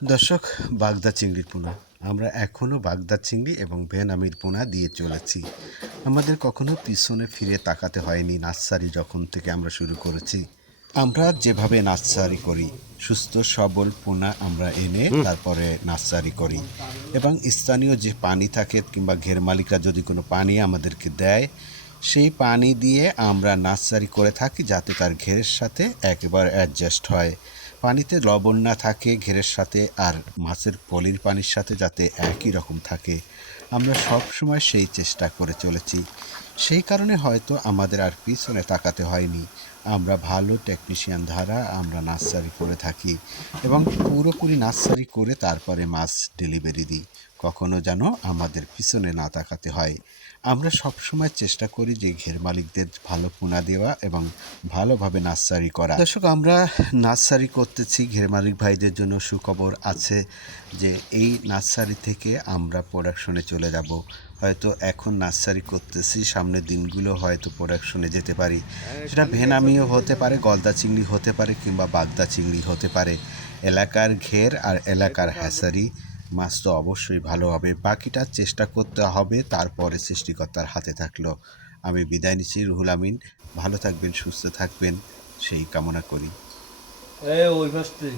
দর্শক, বাগদা চিংড়ির পোনা আমরা এখনও বাগদা চিংড়ি এবং ভেনামির পোনা দিয়ে চলেছি। আমাদের কখনো পিছনে ফিরে তাকাতে হয়নি। নার্সারি যখন থেকে আমরা শুরু করেছি, আমরা যেভাবে নার্সারি করি, সুস্থ সবল পোনা আমরা এনে তারপরে নার্সারি করি এবং স্থানীয় যে পানি থাকে কিংবা ঘের মালিকরা যদি কোনো পানি আমাদেরকে দেয়, সেই পানি দিয়ে আমরা নার্সারি করে থাকি যাতে তার ঘেরের সাথে একেবারে অ্যাডজাস্ট হয়। পানিতে লবণ না থাকে ঘেরের সাথে, আর মাছের পলির পানির সাথে যাতে একই রকম থাকে। আমরা সব সময় সেই চেষ্টা করে চলেছি। সেই কারণে হয়তো আমাদের আর পিছনে তাকাতে হয়নি। আমরা ভালো টেকনিশিয়ান দ্বারা আমরা নার্সারি করে থাকি এবং পুরোপুরি নার্সারি করে তারপরে মাছ ডেলিভারি দিই। কখনো যেন আমাদের পিছনে না তাকাতে হয়। আমরা সবসময় চেষ্টা করি যে ঘের মালিকদের ভালো পোনা দেওয়া এবং ভালোভাবে নার্সারি করা। দর্শক, আমরা নার্সারি করতেছি, ঘের মালিক ভাইদের জন্য সুখবর আছে যে এই নার্সারি থেকে আমরা প্রোডাকশনে চলে যাব। হয়তো এখন নার্সারি করতেছি, সামনের দিনগুলো হয়তো প্রোডাকশনে যেতে পারি। সেটা ভেনামিও হতে পারে, গলদা চিংড়ি হতে পারে কিংবা বাগদা চিংড়ি হতে পারে। এলাকার ঘের আর এলাকার হ্যাচারি মাছ তো অবশ্যই ভালো হবে। বাকিটা চেষ্টা করতে হবে, তারপরে সৃষ্টিকর্তার হাতে থাকলো। আমি বিদায় নিচ্ছি। রুহুল আমিন। ভালো থাকবেন, সুস্থ থাকবেন, সেই কামনা করি। ওই ফার্স্টে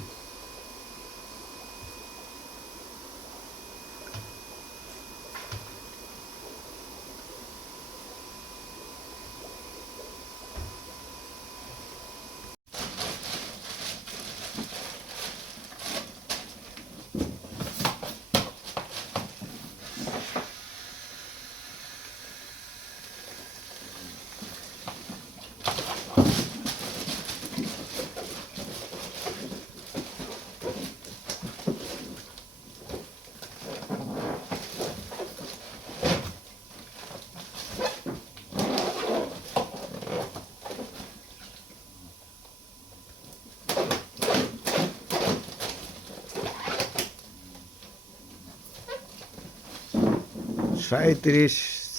সাঁত্রিশ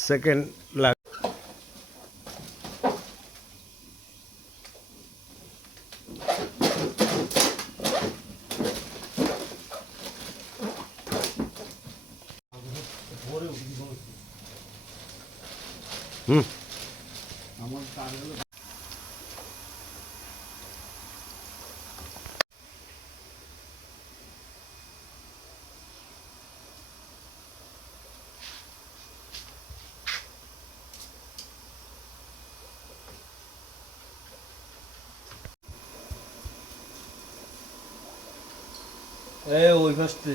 সেকেন্ড লাগ হুম ওই ফার্স্টে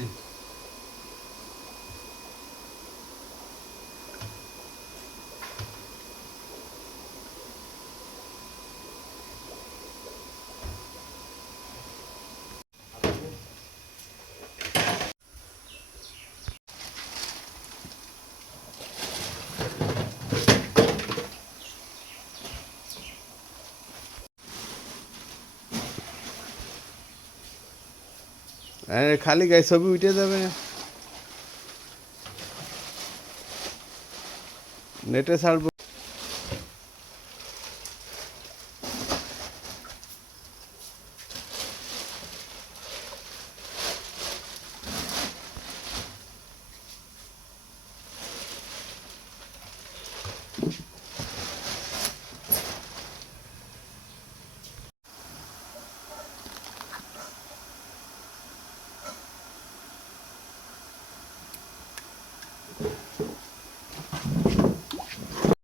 খালি গায়ে ছবি উঠে যাবে, নেটে ছাড়বো।